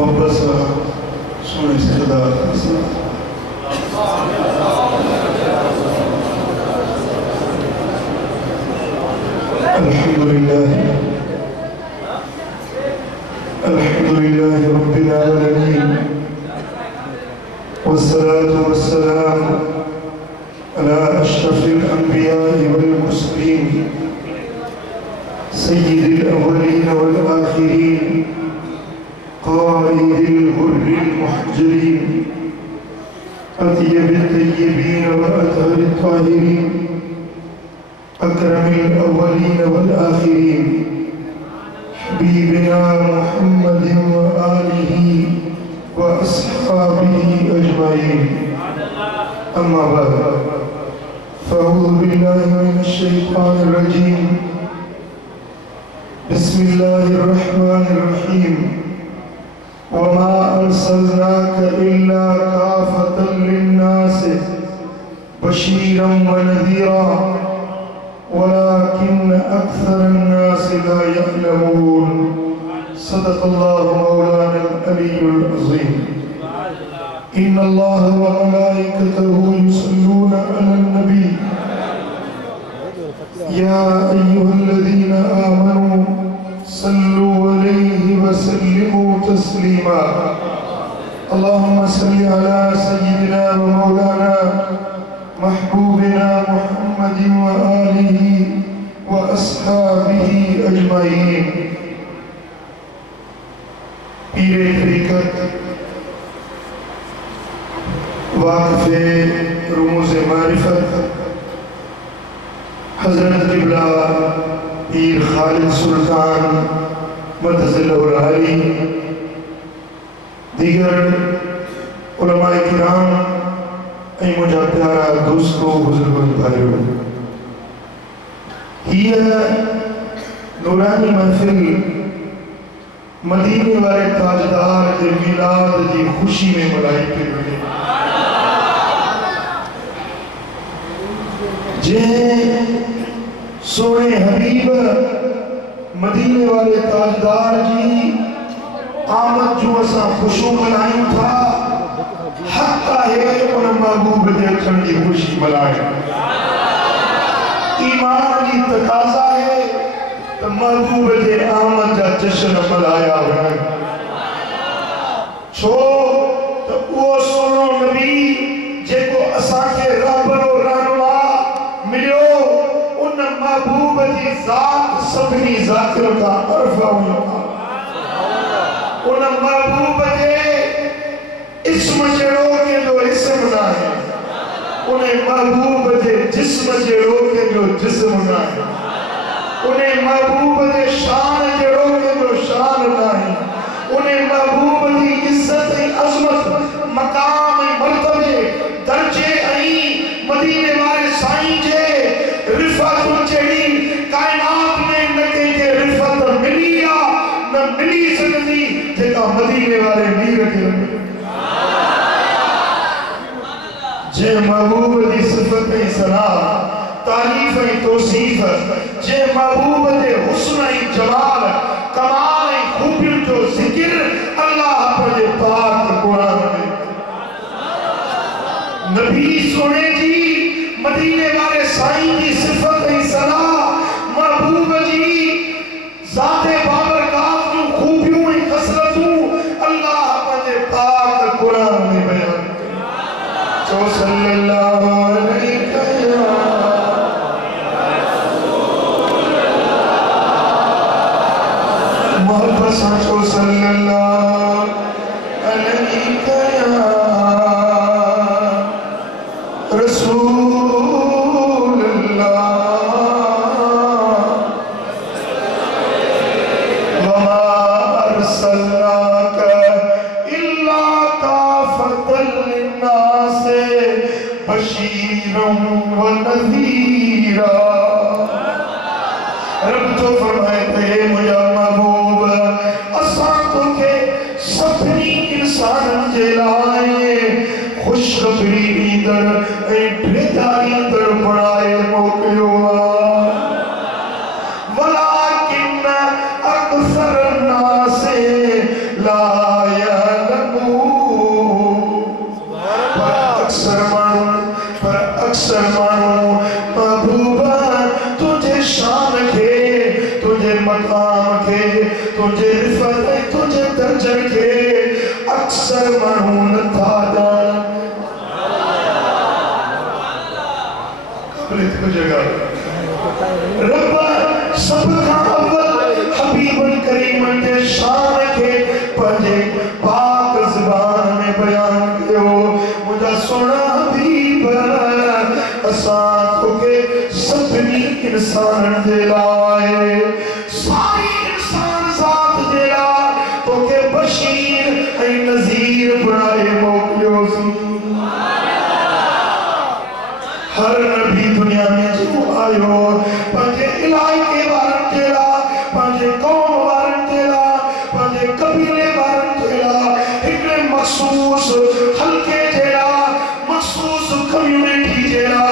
محبت سے سونے سے ادا الحمدللہ رب العالمین والصلاة والسلام على أشرف الأنبياء والمرسلين سيد الأولين والآخرين قائد الغر المحجلين أطيب الطيبين وأطهر الطاهرين أكرم الأولين والآخرين حبيبنا محمد وآله وأصحابه أجمعين أما بعد فأعوذ بالله من الشيطان الرجيم بسم الله الرحمن الرحيم وما أرسلناك إلا كافة للناس بشيرا ونذيرا ولكن أكثر الناس لا يعلمون صدق الله مولانا العلي العظيم إن الله وملائكته يصلون على النبي يا أيها الذين آمنوا صلوا عليه وسلموا تسليما اللهم صل على سيدنا ومولانا محبوبنا محمد وآله وأصحابه أجمعين پیر طریقت واقف رموز معرفت حضرت قبلہ پیر خالد سلطان مدظل العالی دیگر علماء کرام ای مجھا پیارا دوستو بزرگوں بھائیو یہ نورانی محفل مدینے والے تاجدار دے میلاد دی خوشی میں ملائی پہ ہوئے جن سونے حبیب مدینے والے تاجدار جی آمد جو اسا خوشو ملائیں تھا حقا ہے ان محبوب دے چندی خوشی ملائیں ایمان کی تقاضا ہے تو محبوب دے آمد جا جشن ملایا ہے چھو تو وہ سنو نبی جے کو اسا کے رابر و رانوا ملیو ان محبوب دی ذات سبنی ذاکر کا عرفہ ہوئی ان محبوب دے اسم جڑو کے جو اسم نہ ہے انہیں محبوب دے جسم جڑو کے جو جسم نہ ہے انہیں محبوب دے شان جڑو کے جو شان نہ ہے انہیں محبوب دی عزت عظمت مقام مرتبے درجے ائیں مدینے والے سائیں جے رفعت چڑی کائنات میں نکے کے رفعت ملیا نہ ملی سکتی جیتا مدینے والے میر کے جے محبوب دی صفت سنا تعریف توصیف جے محبوب دے حسن جمال کمال خوبی جو ذکر اللہ پر پاک قرآن میں نبی سونے جی مدینے والے سائیں کی صفت سنا محبوب جی ذات بابرکات جو خوبیوں کثرتوں اللہ پر پاک قرآن میں بیان جو صلی اللہ علیہ محبت سانچو صلی اللہ علیہ رسول اللہ وما ارسلناک الا کافۃ للناس بشیرا ونذیرا رب تو فرمائے تھے مجھا محبوب اساں تو کہ سبھی انسان جلائے خوشخبری در اے بھیداری در بڑھائے موقعوں ولیکن اکثر الناس لا جن کے اکثر مانو نتھا جان قبلت کو جگہ رب سب کا اول حبیب کریم کے شان کے پنجے پاک زبان میں بیان کیو مجھا سونا حبیب اساں تو کے سبنی انسان دے لائے ساری انسان ذات دے لائے تو کے بشیر اے نذیر بنائے موکلیو سی ہر نبی دنیا میں جو آئیو پنجے الہی کے بارن تیرا پنجے قوم بارن تیرا پنجے قبیلے بارن تیرا ایک مخصوص حلقے تیرا مخصوص کمیونٹی تیرا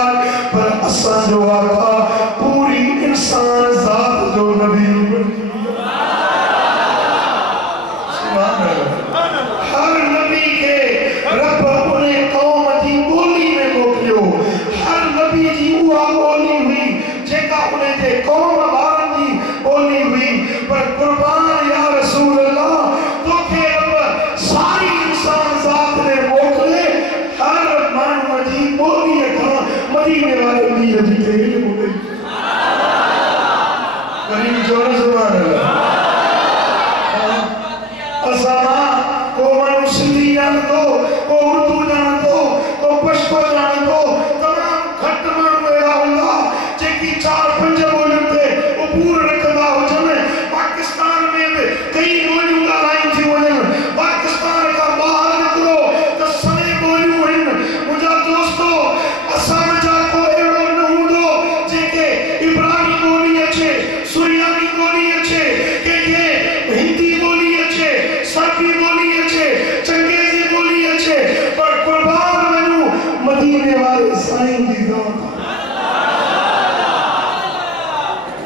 پر اساں جو آقا پوری انسان ذات جو نبی ہر نبی کے رب انہیں قوم دی بولی میں موکلیو ہر نبی دی ہوا بولی ہوئی جیکا انہیں دے قوم بارن دی بولی ہوئی پر قربان یا رسول اللہ تو کہ رب ساری انسان ذات نے موکلے ہر مانو دی بولی اکھا مدینے والے میر دی کے علم ہوئی کریم جوڑ زبان اللہ اسامہ کو منو سندھی جان دو کو اردو جان دو کو پشتو جان دو تمام گھٹ منو اے اللہ جیکی 4-5 بولن تے وہ پور رکھدا ہو جمیں پاکستان میں کئی بولیوں کا لائن تھی وجن پاکستان کا باہر نکلو تو سنے بولیوں ہیں مجھا دوستو اسام جا کو ایڑو نہوں دو جیکے ابراہی بولی اچھے سریانی بولی اچھے کہ ہندی بولی اچھے سربی بولی اچھے چنگیزی بولی اچھے پر قربان منو مدینے والے سائن دی ذات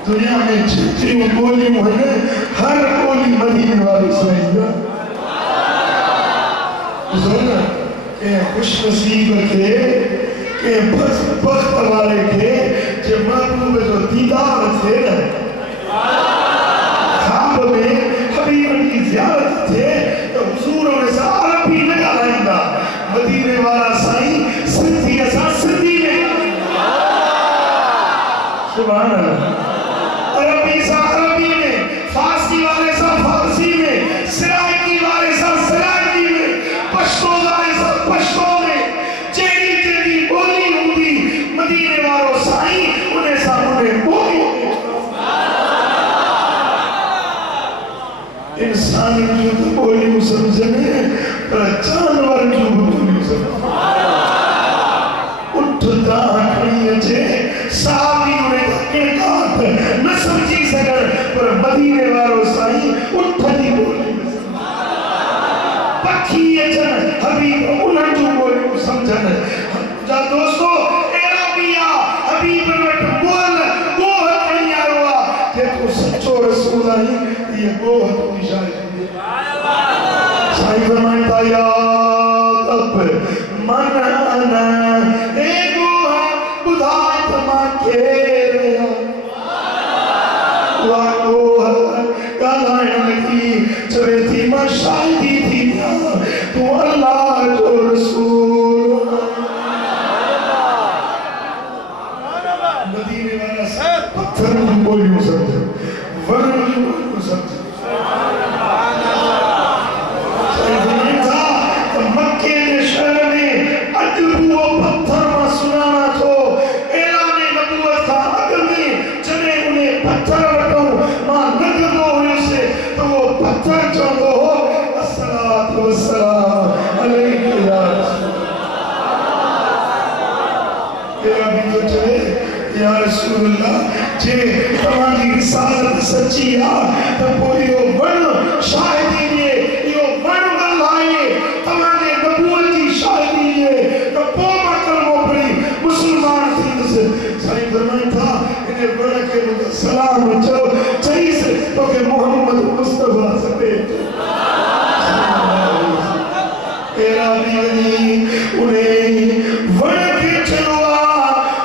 دنیا میں جتنی بولی ہیں ہر بولی مدینے والے سائن دی سننا کہ خوش نصیب کے کہ بخت والے کے جو محبوب جو دیدار تھے خواب میں حبیب کی زیارت تھے تو حضوروں نے سا عربی نگا لائندہ مدینے والا سائیں سندھی ایسا سندھی میں سبحان اللہ عربی سا عربی میں فارسی والے سا فارسی میں سرائکی والے سا سرائکی میں پشتو والے سا پشتو میں جیڑی جیڑی بولی ہوں دی مدینے والوں سائیں انہیں سا انہیں بولی انسان جو بولی سمجھنے پر جانور جو بولی سمجھنے اٹھتا کھڑی اچھے صحابی انہیں دکھیں کات نہ سمجھی سکر پر مدینے والوں سائیں اٹھتی بولی پکھی اچھن حبیب انہیں جو بولی سمجھنے جا دوستو عربیہ حبیب انہیں بول گوہ نہیں آروا کہ تو سچو رسول آئی یہ گوہ تو نشاہد ہے سائی فرمائتا یا رب من انا اے گوہ بدھائت ماں کے رہا گوہ گالائن لگی چوے تھی ماں شاہدی تھی تو اللہ جو رسول مدینے والا ساتھ پتھر جو بولی ہو سکتے ورن جو بولی ہو سکتے مکے نے شہر میں عجب و پتھر میں سنانا تو اعلان نبوت کا اگمی جنہیں انہیں پتھر رکھوں ماں نگدو ہوئے سے تو وہ پتھر چاہتا ہو السلام والسلام علیکہ یا رسول تیرا بھی تو چلے یا رسول اللہ جے تمہاری رسالت سچی ہے تو پوری وہ ون شاہدی لیے یہ ون گلائے تمہارے نبوت کی شاہدی لیے تو پوما کرمو پڑی مسلمان تھی سے سائی فرمائن تھا انہیں بڑھ کے مجھے سلام چلو چاہیے سے تو کہ محمد مصطفیٰ سبے تیرا بھی انہیں بڑھ کے چلوا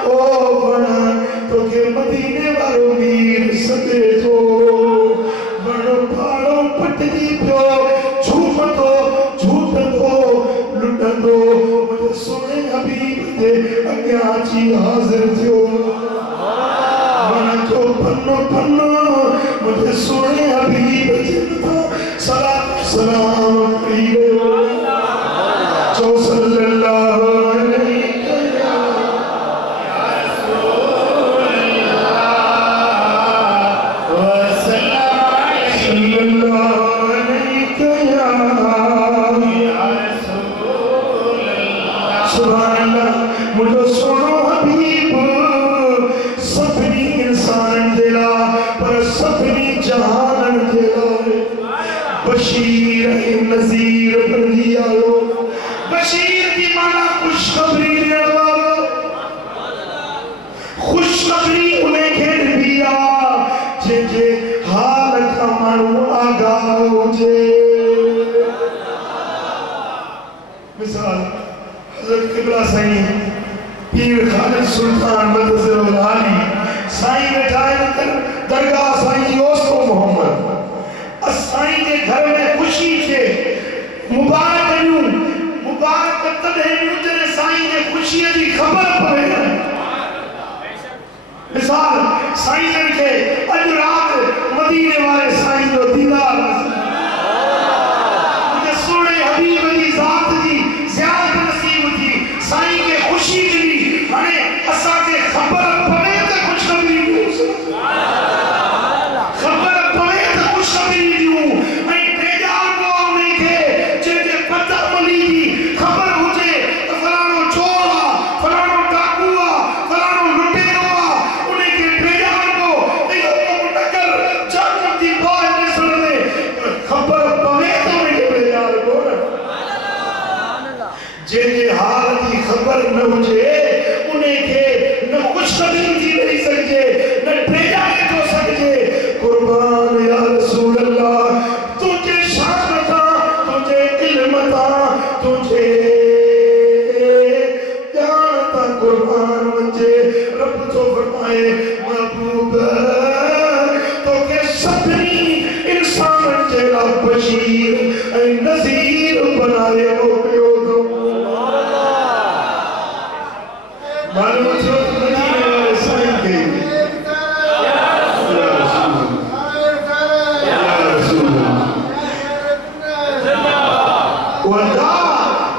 او بڑھ تو کہ مدینے والوں میر سکے تو بڑھو پاڑوں پٹی سلام علیہ جو صلی اللہ علیہ بشیر نذیر بندی آلو بشیر کی مانا خوشخبری دینے والو خوشخبری انہیں گھر دیا جے جے حال کا مانو آگاہ ہو جے مثال حضرت قبلہ سائیں پیر خالد سلطان مدزر العالی سائیں بیٹھائے درگاہ سائیں یوسف محمد سائیں کے گھر میں خوشی تھے مبارک انیوں مبارک تدھے نیوچے سائیں کے خوشی دی خبر پڑے مثال سائیں کے اج رات مدینے والے سائیں جو دیدار مجھے سوڑے حبیب دی ذات دی زیادت نصیب تھی سائیں کے خوشی دی ہمیں اسا کے خبر پڑے تے کچھ نبی نہیں خبر پڑے تے کچھ نبی نہ مجھے انہیں کے نہ کچھ قدر تھی نہیں سکتے نہ پریجانے تو سکتے قربان یا رسول اللہ تجھے شان تھا تجھے علم تھا تجھے جان تھا قربان مجھے رب تو فرمائے محبوب تو کہ سبنی انسان جیلا بشیر اے نذیر بنائے ہو پیو دو معلوم جو مدینے والے سائیں کے یا رسول اللہ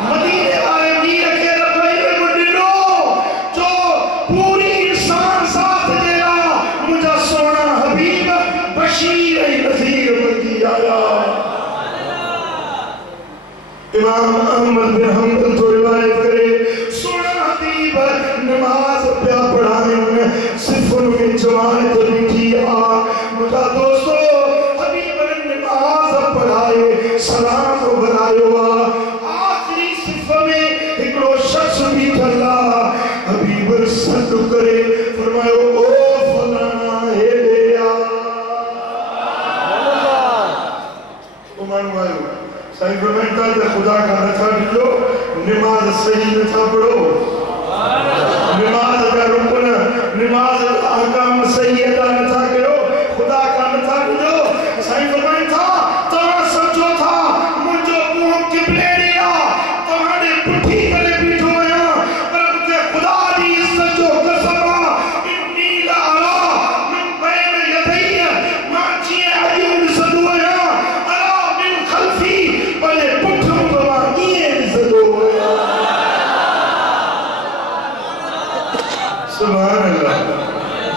مدینے والے میر کے ربائی میں مدینو جو پوری انسان ساتھ دینا مجھا سونا حبیب بشیر نذیر بندی آیا امام احمد بن حنبل تو روایت کرے نماز پیا پڑھانے انہیں صرف ان میں جماعت بیٹھی مجھا دوستو حبیب نے نماز پڑھائے سلام بنائے ہوا آخری صرف میں ایکڑو شخص بھی تھلا حبیب صد کرے فرمائے او فلانا ہے لیا مانو آئے سائیں فرمائتا ہے خدا کا رکھا جو نماز صحیح نہ پڑھو نماز کا رکن نماز کا احکام صحیح ادا نہ تھا کرو خدا کا نہ تھا جو صحیح فرمائے تھا تمہاں سمجھو تھا مجھو منہ قبلے لیا تمہاں پٹھی کرے بیٹھو ہیں پر مجھے خدا دی عزت جو قسمہ انی لارا من بین یدئی ماں چیئے عیون صدو ہیں ارا من خلفی بلے پٹھوں بما یہ صدو ہیں سبحان اللہ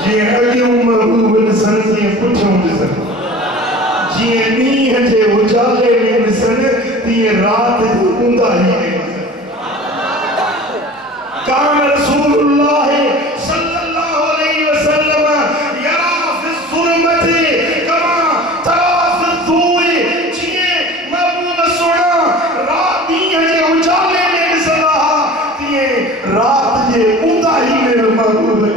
جی اگیوں محبوب نسن سے پچھوں نسن جی نیہ جے اجالے میں نسن تی رات اندہ ہی میں نسن کان رسول اللہ صلی اللہ علیہ وسلم یرا فی الظلمت کما ترا فی الضوء جی محبوب سونا رات نیہ جے اجالے میں نسن رہا تی رات جے اندہ ہی میں محبوب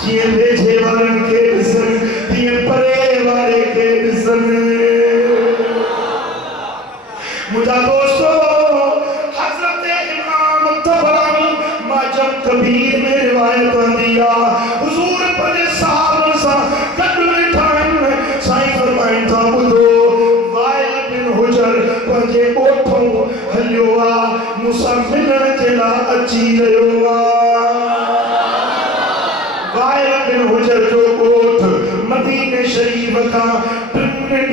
جیے بیجھے والن کے بسن تیے پرے والے کے بسن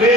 3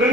3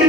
2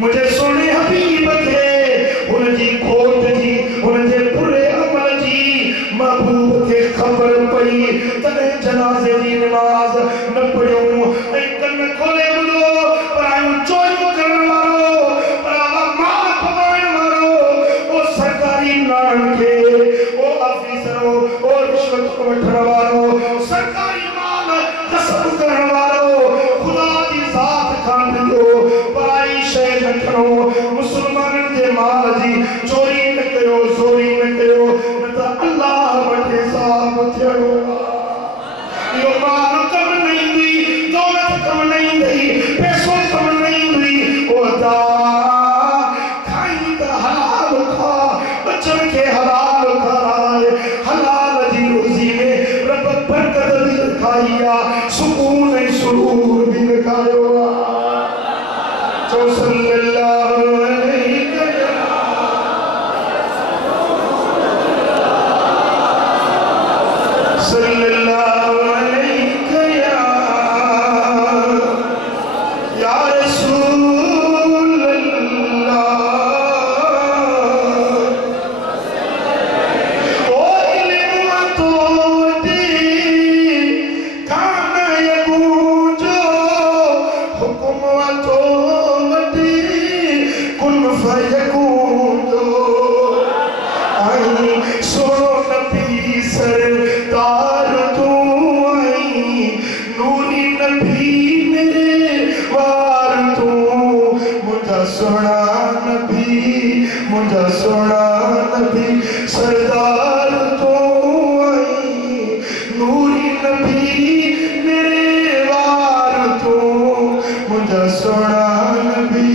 مجھے سونے حبیب کے ان جی کھوٹ جی ان جے برے عمل جی محبوب کے خبر پئی تنے جنازے دی نماز نہ پڑھوں اے کن کھولے بلو پر آئیں چوری کرن وارو پر آئیں مال پکائن وارو او سرکاری نان کے او آفیسرو او رشوت کو وٹھن وارو سرکاری مال قسم کرن وارو خدا دی ذات کھان دو پر آئی شے نہ کرو مسلمان دے مال دی چوری نہ کرو زوری نہ کرو نہ تا اللہ بٹے صاحب تھیڑو یہ مال کم نہیں دی دولت کم نہیں دی پیسوں کم نہیں دی او دا کھائیں تا حلال کھا بچن کے حلال کھائے حلال دی روزی میں رب برکت بھی رکھائیا سکون سرور بھی رکھائیو تو صلی اللہ علیہ صلی اللہ علیہ یا رسول اللہ او علم تو دی کانا یکون جو حکم تو دی کن فیکون جو آئی سنو نبی سردار تو آئی نوری نبی میرے وار تو مجھا سنا نبی سردار تو آئی نوری نبی میرے وار تو مجھا سنا نبی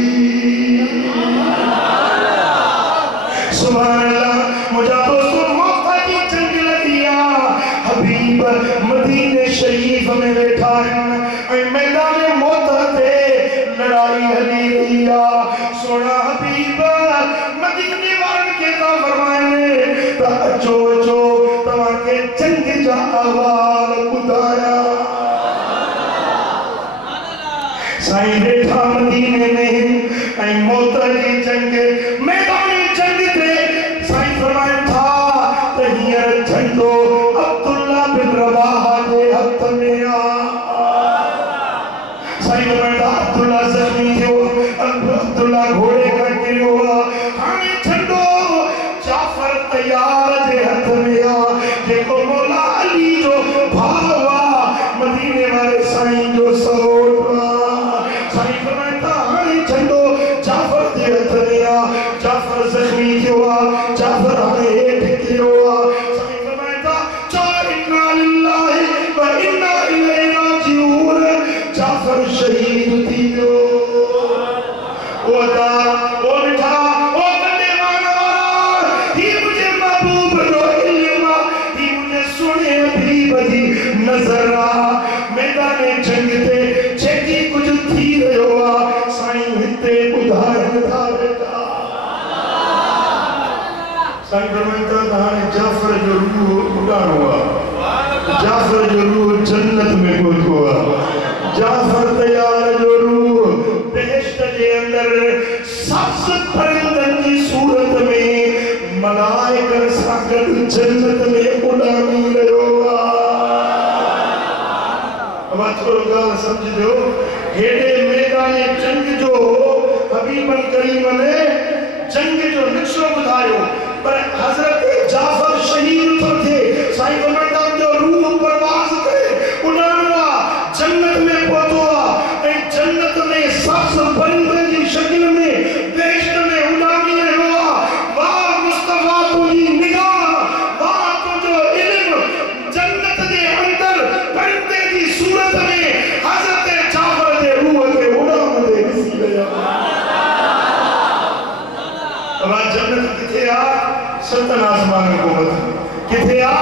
سبحان اللہ مجھا دوستوں موقع کی جنگ لگیا حبیب مدینہ شریف میں بیٹھا ہے میدان موت تے لڑائی ہلی رہیا سونا حبیب مدینے والن کے تا فرمائے تا اچو تمہاں کے جنگ جا آوال بدایا سائیں بیٹھا مدینے میں موت کی جنگ میدان جنگ تے سائیں فرمائے تھا تہیر جھنڈو عبداللہ بن رواحہ دے حق میں سائیں فرمائے تھا عبداللہ زخمی ہو عبداللہ گھوڑے کا گرے ہوا ہمیں جھنڈو جعفر تیار دے حق میں دیکھو مولا علی جو بھاوا مدینے والے سائیں جو سوٹ سائیں فرمائے تھا ہمیں جھنڈو جعفر دے حق میں جعفر زخمی ہوا جعفر ہمیں ایٹ ہوا سائیں فرمائے تھا چار انا للہ و انا الیہ راجعون جعفر شہید تھی جو وہ دا وہ مٹھا وہ کنے مانا ہی مجھے محبوب رو علم ہی مجھے سنے حبیب دی نظر میدان جنگ تے چھکی کچھ تھی رہے ہوا سائیں ہتے ادھار تھا بیٹا سائیں فرمائتا تھا جعفر جو روح اڑان ہوا جعفر جو روح جنت میں پہنچ ہوا جعفر تیار جو روح بہشت کے اندر سبز پرندن کی صورت میں ملائکہ ساکت جنت میں اڑانی رہے ہوا اب آج کو گال سمجھ دو ہیڈے میدان جنگ جو حبیب الکریم نے جنگ جو نقشہ بدھائیو پر حضرت جعفر شہید تو تھے سائیں فرماتا جو روح پرواز کرے اڑانوا جنت میں پہنچوا اے جنت میں سبز پرندے کی شکل میں بہشت میں اڑانی رہوا واہ مصطفیٰ تجھی نگاہ واہ تو جو علم جنت دے اندر پرندے کی صورت میں حضرت جعفر دے روح کے اڑان دے نسی گیا اب جنت کتے آ ستن آسمان حکومت کتے آ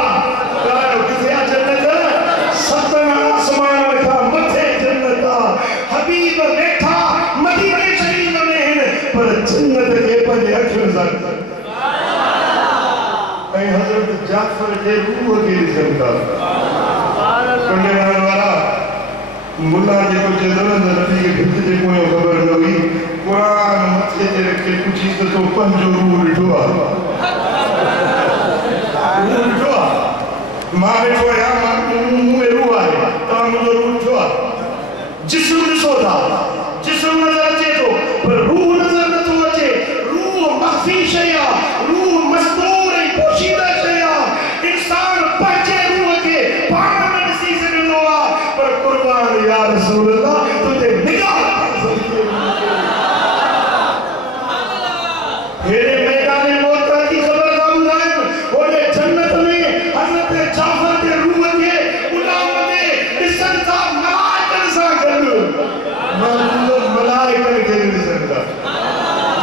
کتے آ جنت ستن آسمان بیٹھا متھے جنت آ حبیب بیٹھا مدینہ شریف میں پر جنت کے پنجے اکھر زرد اے حضرت جعفر کے روح کے زندہ کنڈے رہنے والا ملا جے کو جدرد نبی کے بھت جے کوئی خبر نوی قرآن کے کچھ عزتوں پنجو روح ڈھوا ماں بیٹھو یا ماں روح آئے تمام مجھو روح ڈھوا جسم نسو تھا جسم نظر اچے تو پر روح نظر نہ تو اچے روح مخفی شیا روح مستور ای پوشیدہ شیا انسان پہچے روح کے پانا میں نسی سے ملوا پر قربان یا رسول اللہ تجھے نگاہ میرے میدان موت کی خبر کا مدائم ہونے جنت میں حضرت جعفر کے روح کے غلام نے نسل کا ملائکہ سا کر ملائکہ کے نسل کا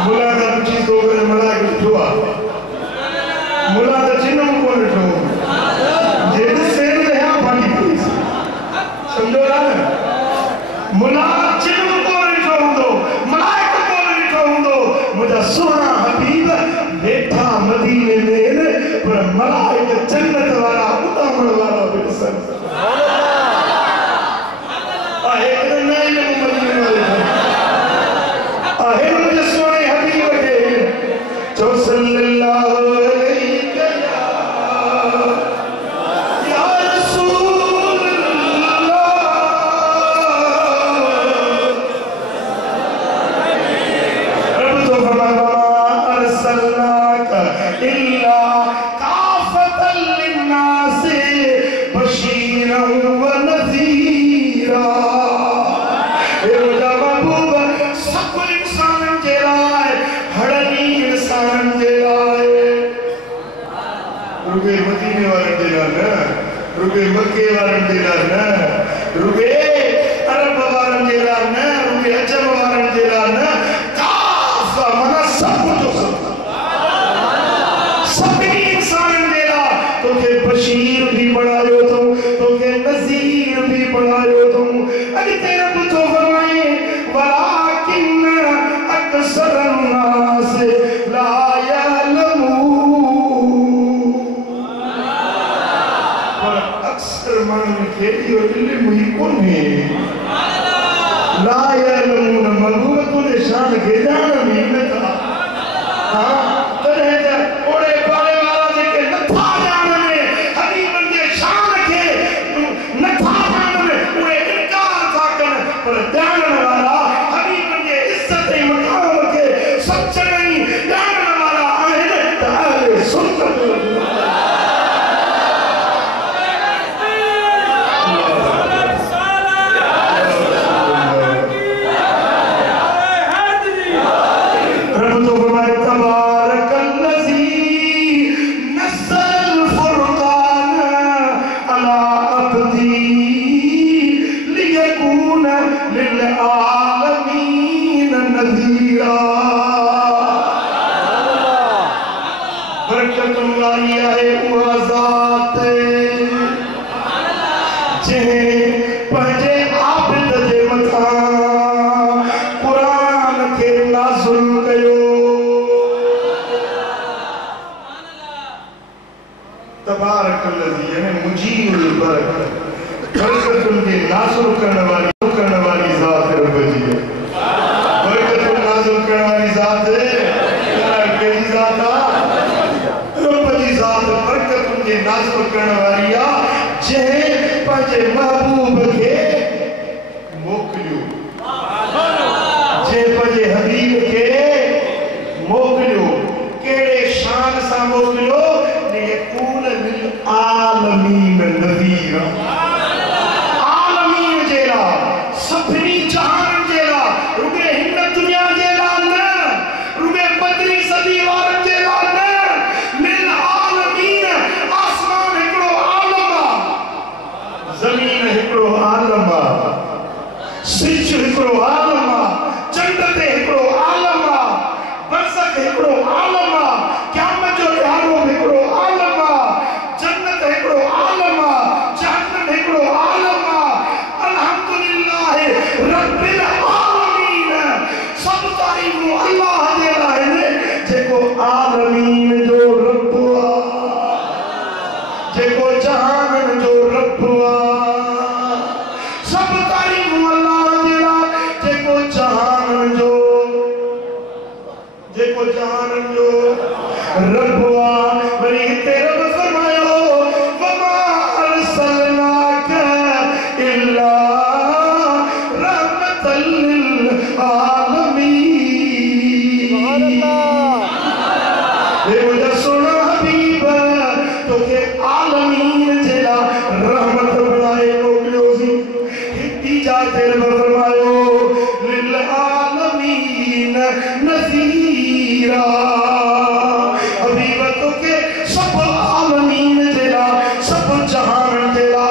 ملائکہ چیز ہو گئے ملائکہ چھوا ملائکہ جنوں کو نٹھو جیدے سین رہا پاکی پولیس سمجھو رہا ملائکہ جنوں کو نٹھو ہوں ملائکہ کو نٹھو ہوں مجھا سونا حبیب بیٹھا مدینے میں پر ملائکہ جنت والا اتامن والا برسن آہے کدھر نئے لگو مدینے والے آہے مجھے سونے حبیب کے جو صلی اللہ علیہ یا رسول اللہ رب تو فرمایا ارسلناک الا کافتا للناس بشیرا و نذیرا اے مجھا محبوب سب انسان کے لائے ہڑنی انسان کے لائے رکے مدینے والن دینا رکے مکے والن دینا رکے عرب والن دینا رکے عجم والن دینا کافا منا سب کچھ ہو سکتا سب انسان دینا تو کہ بشیر بھی بڑھائیو تو کہ نذیر بھی بڑھائیو اگر تیرا کچھ ہو فرمائے ولیکن اکثر الناس لا یعلمون پر اکثر معنی کے لیے علم ہی کن ہے لا یعلمون محبوبت انہیں شان کے جانا بھی نہ تھا تنہیں جا اوڑے پانے والا جے کہ نہ تھا جانا میں حبیبن کے شان کے نہ تھا جانا میں انہیں انکار تھا کر پر جانا والا حبیبن کے عزت مقام کے سچ نہیں جانا والا آہد تعالی سنت تبارک اللذی یعنی مجیب البرکت برکت ان کے ناصر کرنے والی ذات رب جی ہے برکت ان ناصر کرنے والی ذات کئی ذات رب جی ذات برکت ان کے ناصر کرنے والی جہیں پانچے محبوب کے موکلیو جہیں پانچے حبیب کے موکلیو کیڑے شان سا موکلیو لِيَكُونَ لِلْعَالَمِينَ نَذِيرًا عالمین جیلا سبھی جہان جیلا رکے ہند دنیا جیلا نا رکے بدری صدی وارن جیلا نا لِلْعَالَمِينَ آسمان ہکڑو عالمہ زمین ہکڑو عالمہ سچ ہکڑو عالمہ جنت ہکڑو عالمہ برزخ ہکڑو عالمہ قیامت جو یارو ہکڑو عالمہ جنت ہکڑو عالمہ جہنم ہکڑو عالمہ الحمدللہ رب العالمین سب تعریف اللہ دے رہے ہیں جے کو عالمین جو رب ہوا جے کو جہان جو رب ہوا سب تعریف اللہ دے رہا جے کو جہان جو جے کو جہان جو ربوا بری تیرے فرمایا وما ارسلناک الا رحمت للعالمین اے مجھے سونا حبیب تو کہ عالمین جلا رحمت بنائے موکلیوزی ہتی جاتے فرمایا للعالمین نذیرہ حبیبتوں کے سب عالمین جلا سب جہان جلا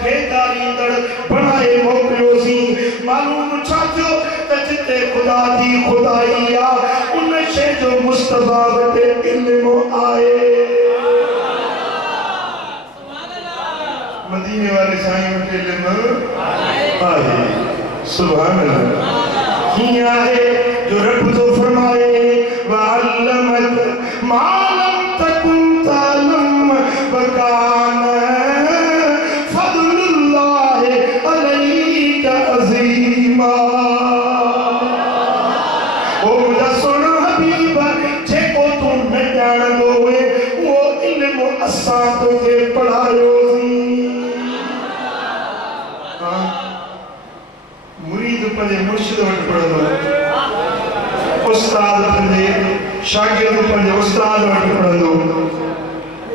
کھیداری در بنائے موکلیوزی معلوم چاچو تجھتے خدا دی خدائیا ان شے جو مصطفیٰ بٹے علم آئے مدینے والے سائیں بٹے علم آئے سبحان اللہ ہی آئے جو رب تو فرمائے وَعَلَّمَكَ مَا لَمْ تَكُنْ تَعْلَمْ وَكَانَ فَضْلُ اللَّهِ عَلَيْكَ عَظِيمًا او مجھا سونا حبیب جے کو تم نہ جان دوئے وہ علم اساتوں کے پڑھائیو مرید پنے مرشد وٹ پڑھ دو استاد پنے شاگرد پنے استاد وٹ پڑھ دو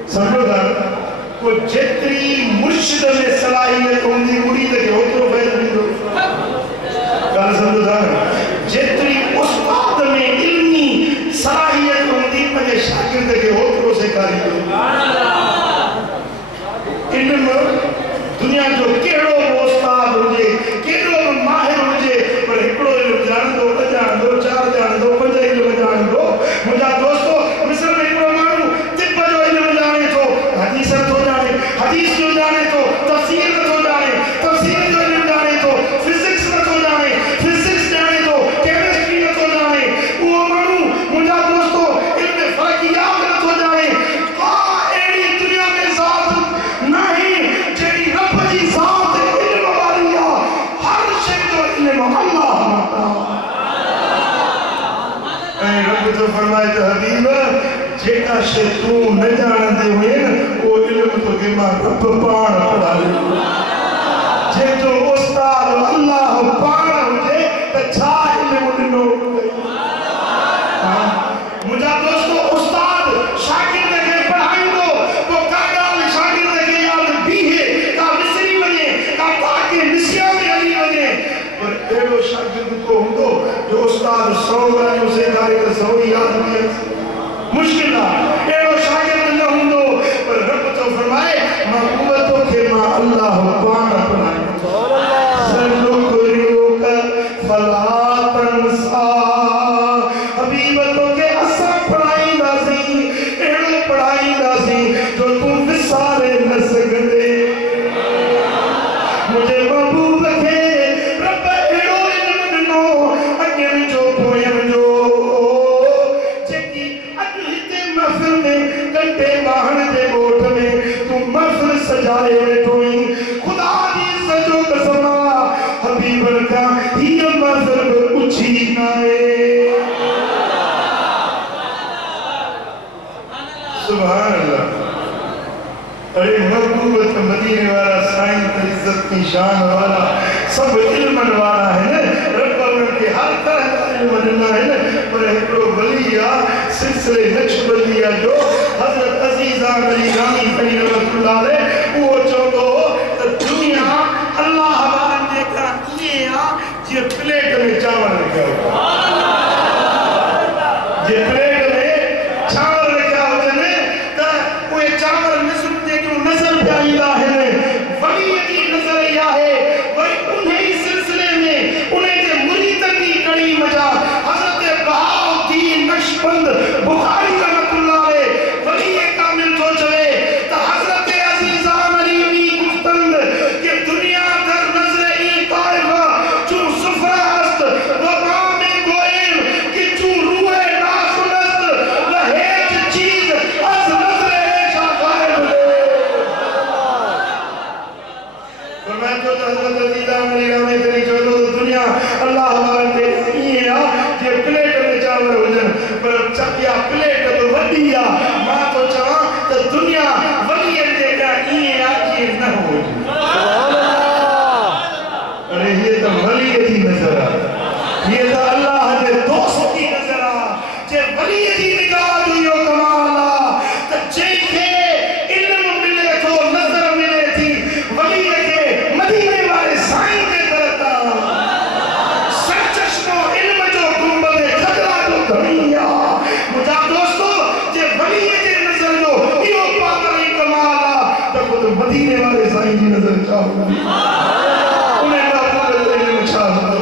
سمجھو دا کو جتری مرشد میں صلاحیت ہوندی مرید کے ہوترو فیض بھی دو کہا سمجھو دا جتری استاد میں علمی صلاحیت ہوندی پنے شاگرد کے ہوترو سے کاری دو علم دنیا جو کیڑو استاد ہوجے کیڑو ماہر ہوجے پر ہکڑو علم جان دو جان دو چار جان دو پنج علم جان دو مجھا دوستو مصر میں ہکڑو مانو طب جو علم جانے تو حدیث تو جانے حدیث جو جانے تو تفسیر تو جانے تفسیر جو علم جانے تو فزکس تو جانے فزکس جانے تو کیمسٹری تو جانے وہ مانو مجھا دوستو علم فلکیات تو جانے ایڑی دنیا میں ذات نہیں جیڑی رب جی ذات علم والیا ہر شے جو علم اللہ اے رب تو فرمائے تو حبیب جیڑا شے تو نہ جان دے ہوئے وہ علم تو کہ ماں رب پان پڑھا لے جے جو استاد اللہ پان ہوجے تو چھا علم دنو مجھا دوستو استاد شاگرد کے پڑھائیں دو وہ کاغال شاگرد کے یاد بھی ہے کا مصری بنے کا پاک نسیان علی بنے پر ایڑو شاگرد کو ہوں دو جو استاد سو گئے اسے کاری تو سو یاد بھی ہے مشکل ہے ایڑو شاگرد نہ ہوں دو پر رب تو فرمائے محبوبتوں کے ماں اللہ پانا پڑھائیں سنکریو کا فلا تنسا حبیبتوں کے اسا پڑھائیں دازی ایڑو پڑھائیں دازی جو تم وسارے نہ سکتے مجھے محبوب کے رب ایڑو علم دنو اگن جو پویم جو چکی اج ہتے محفل میں گھنٹے باہن دے بوٹ میں تم محفل سجائے بیٹھوئیں خدا دی سجو قسمہ حبیب کا ہی محفل اچھی نائے سبحان اللہ ارے محبوبت مدینے والا سائن پر عزت کی شان والا سب علم والا ہے رب ان کے ہر طرح کا علم دینا ہے پر ایکڑو ولیہ سلسلے نقش بلیہ جو حضرت عزیزہ علی رانی فری رحمت اللہ علیہ وہ چودو دنیا اللہ بارن دے کر یہ جی پلیٹ میں چاول رکھا ہوگا جی پلیٹ میں چاول رکھا ہوگا تو وہ چاول نصر دے کیوں نظر پیائی ہے ولی کی نظر یہ ہے وہی انہیں سلسلے میں انہیں دے مریدن کی کڑی مجا حضرت بہاؤدین نقشبند بخاری رحمت اللہ علیہ ولی کامل تو چلے تو حضرت عزیزان علی گفتند کہ دنیا در نظر ای طائفہ چون سفرہ است وقام گوئیم کہ چون روح ناخن یا پلیٹ تو وڈی آ ماں تو چاہاں تو دنیا ولی دے گا یہ آجی نہ ہو ارے یہ تو ولی دی نظر آ یہ تو اللہ دے دوست کی نظر آ جے ولی دی نگاہ جو یو کمال آ تو جے کے علم ملے تو نظر ملے تھی ولی کے مدینے والے سائن دے درتا سرچشمو علم جو گنبد خطرہ جو دھنیا مجھا دوستو جے ولی کے نظر جو یو پاکری کمال آ تو خود مدینے والے سائن دی نظر چاہو انہیں محبوب علم چاہو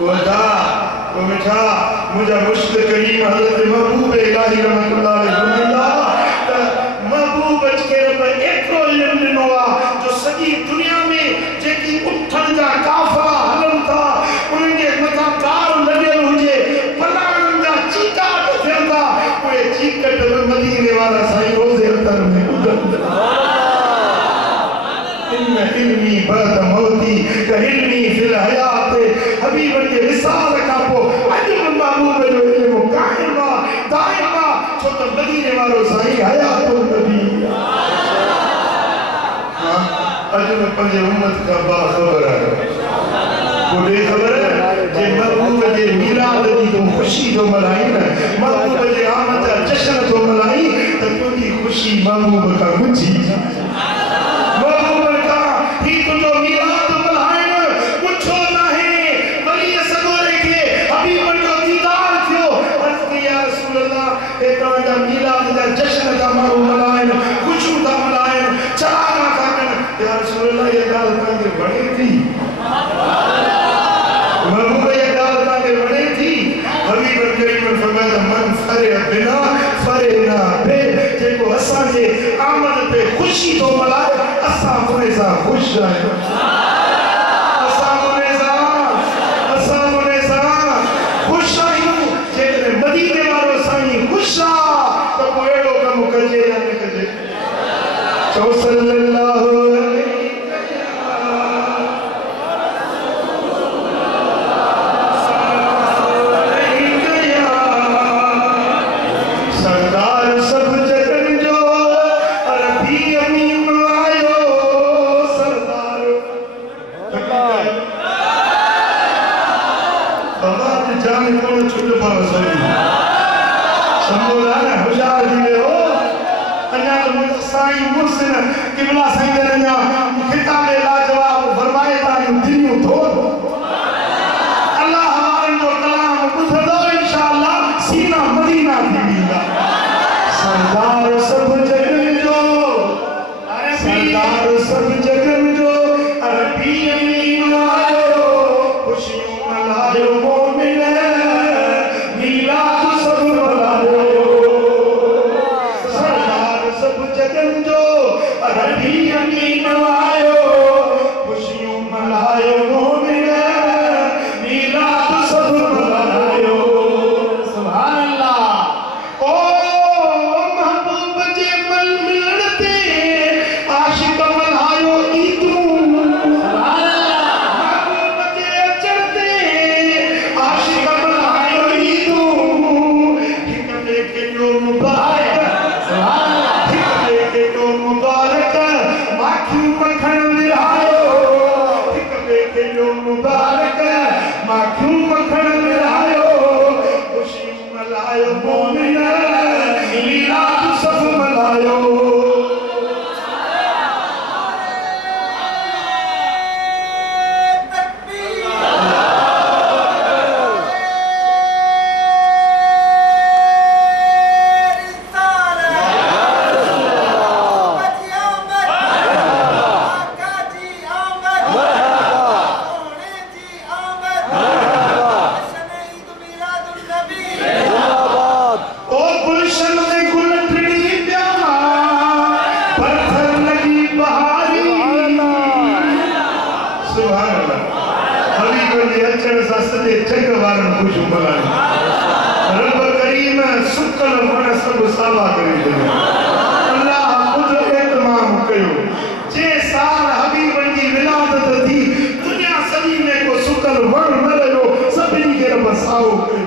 وہ مٹھا مجھا مشکل کریم حضرت محبوب الہی رحمت اللہ علیہ محبوب بچ کے رب ایک رو علم لنوا جو سجی دنیا میں جے کی اٹھن جا کافرہ حلم تھا انہیں کے مطلب کار لگے ہوئے پلان جا چیکا تو پھردا وہ چیکٹ مدینے والا سائی روزے اتر میں ادھر ان علمی بعد موتی کہ علمی فی الحیات حبیب کے وصال کا پو عجب محبوب جو علم قائمہ دائمہ چھوٹا مدینے والو سائی حیات النبی عجب پنجے امت کا باخبر ہے وہ بے خبر ہے جے محبوب جے میلاد دی تو خوشی جو ملائن ہے محبوب جے آمد جشن تو ملائن تو کیونکہ خوشی محبوب کا کچھ ہی جشن کا مارو ملائن کچھو کا ملائن چراغا کا یا رسول اللہ یہ گال تاکہ بڑی تھی محبوب یہ گال تاکہ بڑی تھی حبیب کریم فرمایا من فرع بنا فرعنا بے جے کو اساں جے آمد پہ خوشی تو ملائن اساں فریضا خوش جائے تو صلی اللہ علیہ سردار سب جگن جو عربی امین آئیو سردار بابا جانے کون چھوٹے پاس ہوئی سمجھولا ہے حجار دیئے ہو سائیں محسن قبلہ سید رنیا خطاب لاجواب فرمائے تاہیم دنیوں دھو اللہ ہمارے جو کلام بدھ دو انشاءاللہ سینہ مدینہ دیگا سردار سب جگن جو سردار سب جگن جو عربی امین آئیو خوشیوں ملائیو مومن میلاد سب ملائیو عربی امین آئیو خوشیوں ملائیو مومن میلاد سب ملائیو سبحان اللہ او محبوب جے مل ملتے عاشق ملائیو عیدوں سبحان اللہ محبوب جے چڑھتے عاشق ملائیو عیدوں حکمے کے جو مبارک سبحان اللہ حکمے کے جو مبارک مکھن ملائیو حکمے کے جو مبارک مکھن ملائیو خوشی ملائیو مومن میلاد سب ملائیو رب کریم سکل ون سب ساوا کری دے اللہ خود اعتمام کیو جے سال حبیب دی ولادت تھی دنیا سبھی میں کو سکل ون ملو سبھی کے رب ساو کیو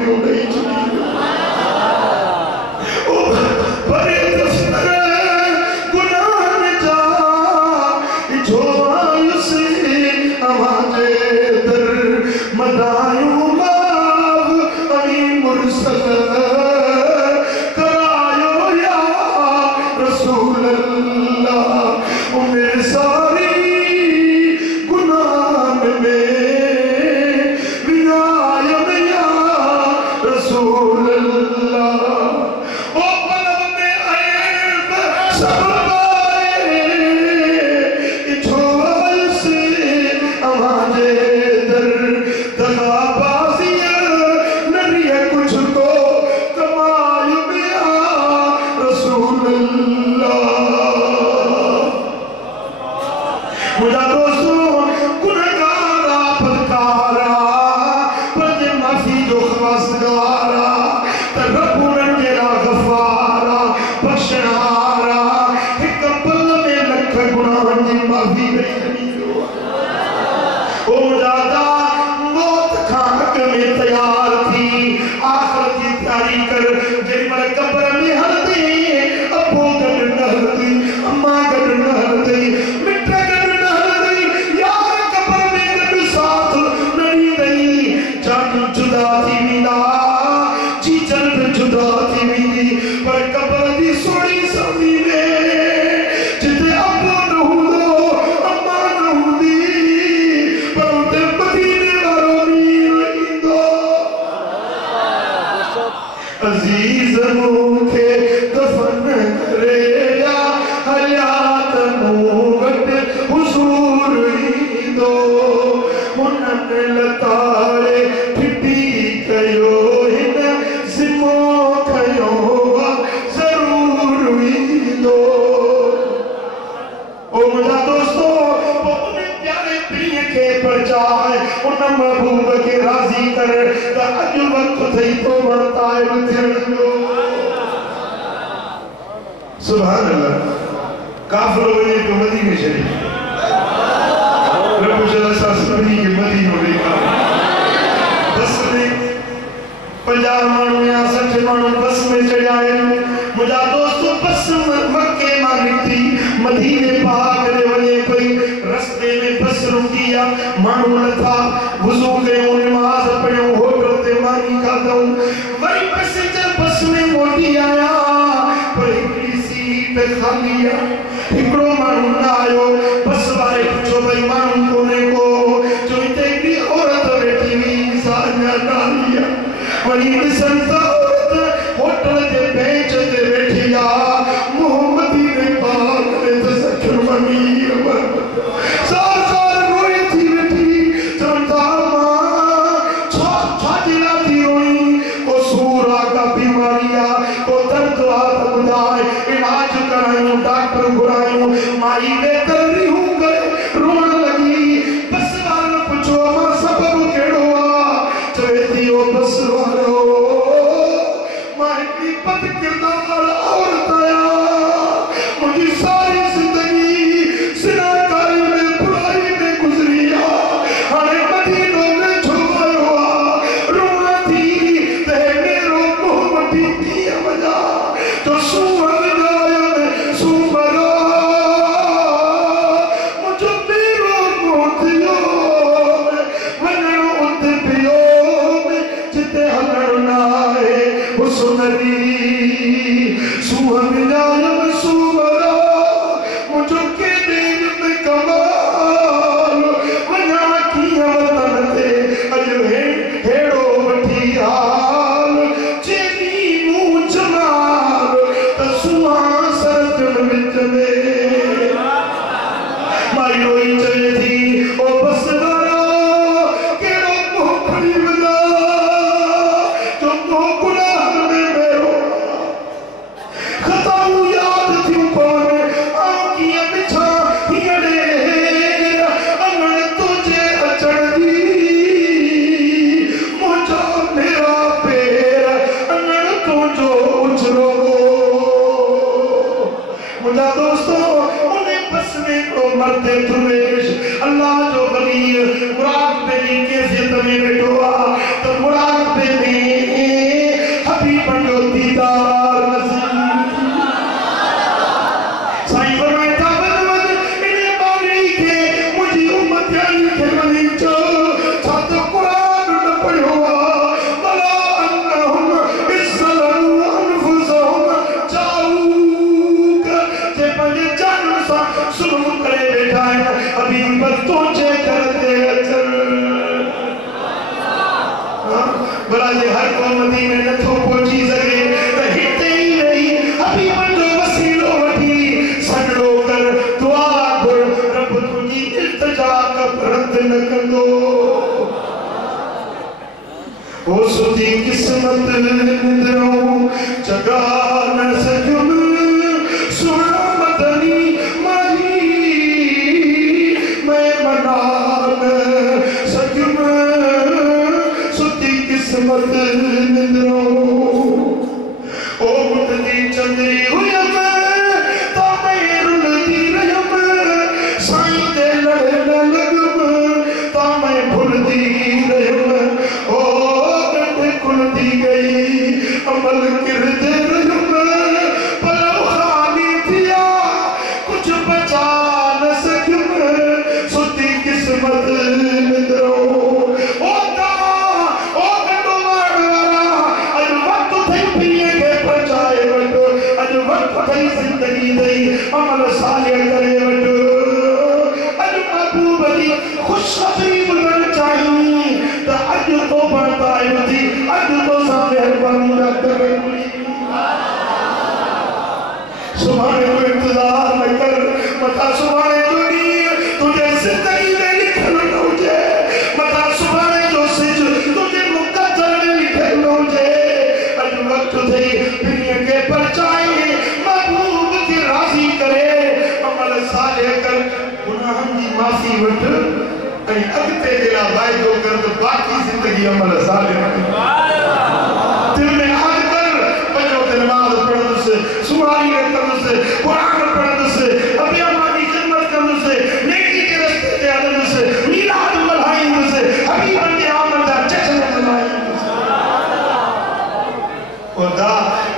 میں اڑائی چلی بڑے دفتر گناہ میں جا جو آئیو سے آماجے در مدائیوں ماب انی مرسل کرائیو یا رسول اللہ میرے ساری گناہ میں بنائیو یا رسول اللہ عزیز موکے دفن کرے یا حیات موت حضور ہی دو منن لتارے پھٹی کیو ہن زمو کیو ضرور ہی دو او مجھا دوستو وہ انہیں پیارے پریے کے پر جائے انہیں محبوب کے راضی کر دا اجو وقت تھی تو بڑھتا ہے سبحان اللہ کافر ہوئے کو مدینے چلی رب جلسہ سبھی کے مدینوں لے کھا بس میں 50 مانوں یا 60 مانوں بس میں چڑھ آئے مجھا دوستو بس مکے مانتی مدینے پاک لے ونے کوئی رستے میں بس رکیا مانوں لتھا وضو کرے نماز پڑھے ہوٹل تے مانی کھاتا ہوں وہی بس میں موٹی آیا پر ہکڑی سیٹ خالیا ہکڑو مانوں نہ آئو بس بارے پچھو بھائی مانوں کونے کو جو اتنی عورت بیٹھی ہوئی سانیا ڈالیا وہی بسنتا عورت ہوٹل تے بیچ تے بیٹھی آ محمدی نے پاک نے تسکر منیر سار سار روئی تھی بیٹھی چمتا ماں چھا جلا تھی روئی کو سورا کا بیماریا کو درد آتا بدائے علاج کرائیوں ڈاکٹر گرائیوں مائی بہتر نہیں ہوں گئے رونا لگی بس والا پچھو ماں سبب کیڑو آ چوے تھی او بس والو مائی کی پت کردار عورت آیا مجھے ساری زندگی سناکاری میں برائی میں گزریا ہانے مدینوں میں چھوئے ہوا رونا تھی تے میرو محمدی کی وجہ تو سوہر جائے میں سوہرا مجھے میرو موتیوں میں وننو ات پیوں میں جتے ہلڑ نائے حسنری سوہر جائے میں سوہرا مجھے کے دین میں کمال ونیا کیا وطن تے اجو ہیڑو بٹھی حال چینی مو جمال تسوہاں سرطن بچ میں مائی روئی چلے تھی او بس دارا کیڑو محکڑی بدا جو کو گناہ میں میرو خطاؤں یاد تھی پانے آنکیاں بچھا ہیڑے انگڑ تجھے اچڑ دی مجھا میرا پیر انگڑ تجھو اچھرو مجھا دوستو انہیں بس میں کو مرتے درویش اللہ جو غنی مراد پہ نہیں کیسے تمہیں بیٹھوا تو مراد پہ نہیں بلا جے ہر کو مدینے نتھو پہنچی سکے تو ہتے ہی نہیں حبیب جو وسیلو وٹھی سنڑو کر دعا گھر رب تجھی التجا کا رد نہ کندو او ستی قسمت نندروں جگہ نہ سجم سنا مدنی ماہی میں منان سجم ستی قسمت نندروں او مدنی چندری ہویم تامیر لدی ریم سائیں دے لڑنا لگم تامیں بھل دی ریم او کل دی گئی عمل کردے رہم پلو خالی دیا کچھ بچا نہ سکم ستی قسمت ندروں او گنڈو مارا اج وقت تھئی پیئے کے پچائے وٹو اج وقت تھئی زندگی دئی عمل صالح کرے وٹو اج محبوب دی خوش خبری بلن چاہیے تا اج تو بڑھتا ہے ودی اج تو صالح بنی رکھتے ہوئی سبحانے کو انتظار نہ کر متا سبحانے جو نہیں تجھے زندگی میں لکھن نہ ہوجے متا سبحانے جو سج تجھے مقدر میں لکھن نہ ہوجے اج وقت تھی دنیا کے پرچائیں محبوب کی راضی کرے عمل صالح کر گناہن کی معافی وٹ کہیں اگتے دلا وائدو کر تو باقی زندگی عمل صالح دل میں آج کر بجو نماز پڑھنے سے سواری کرنے سے قرآن پڑھنے سے ابھی ہماری خدمت کرنے سے نیکی کے رستے کے آنے سے میلاد ملائیں سے حبیب کے آمد کا جشن ملائیں خدا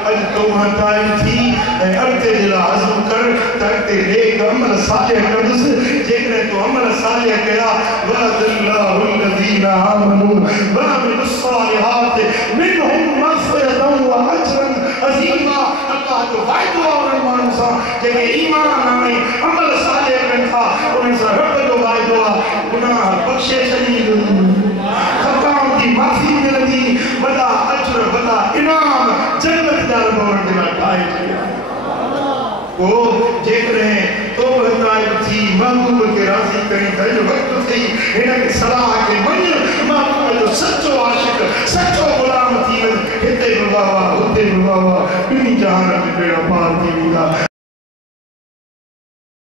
اج تو ٹائم تھی اگتے دل عزم کر تکتے نیک عمل صالح کرنے سے جیکنے تو عمل صالح کیا وعد اللہ الذین آمنوا وعملوا الصالحات منهم مغفرة وأجرا عظیما اللہ تو وعدو اور ایمان سا کہ ایمان آئے عمل صالح کرتا انہیں سے رب جو وعدو گناہ بخشے شدید خطاؤں کی معافی ملتی بڑا اجر بڑا انعام جنت دار بورن دینا ٹھائے کیا وہ دیکھ رہے ہیں تو بہتائے تھی محبوب کے راضی کریں تھا جو وقت تھی انہیں کی صلاح کے من محبوب جو سچو عاشق سچو غلام تھی ہتے بلواوا ہوتے بلواوا بنی جہاں میں بیڑا پار تھی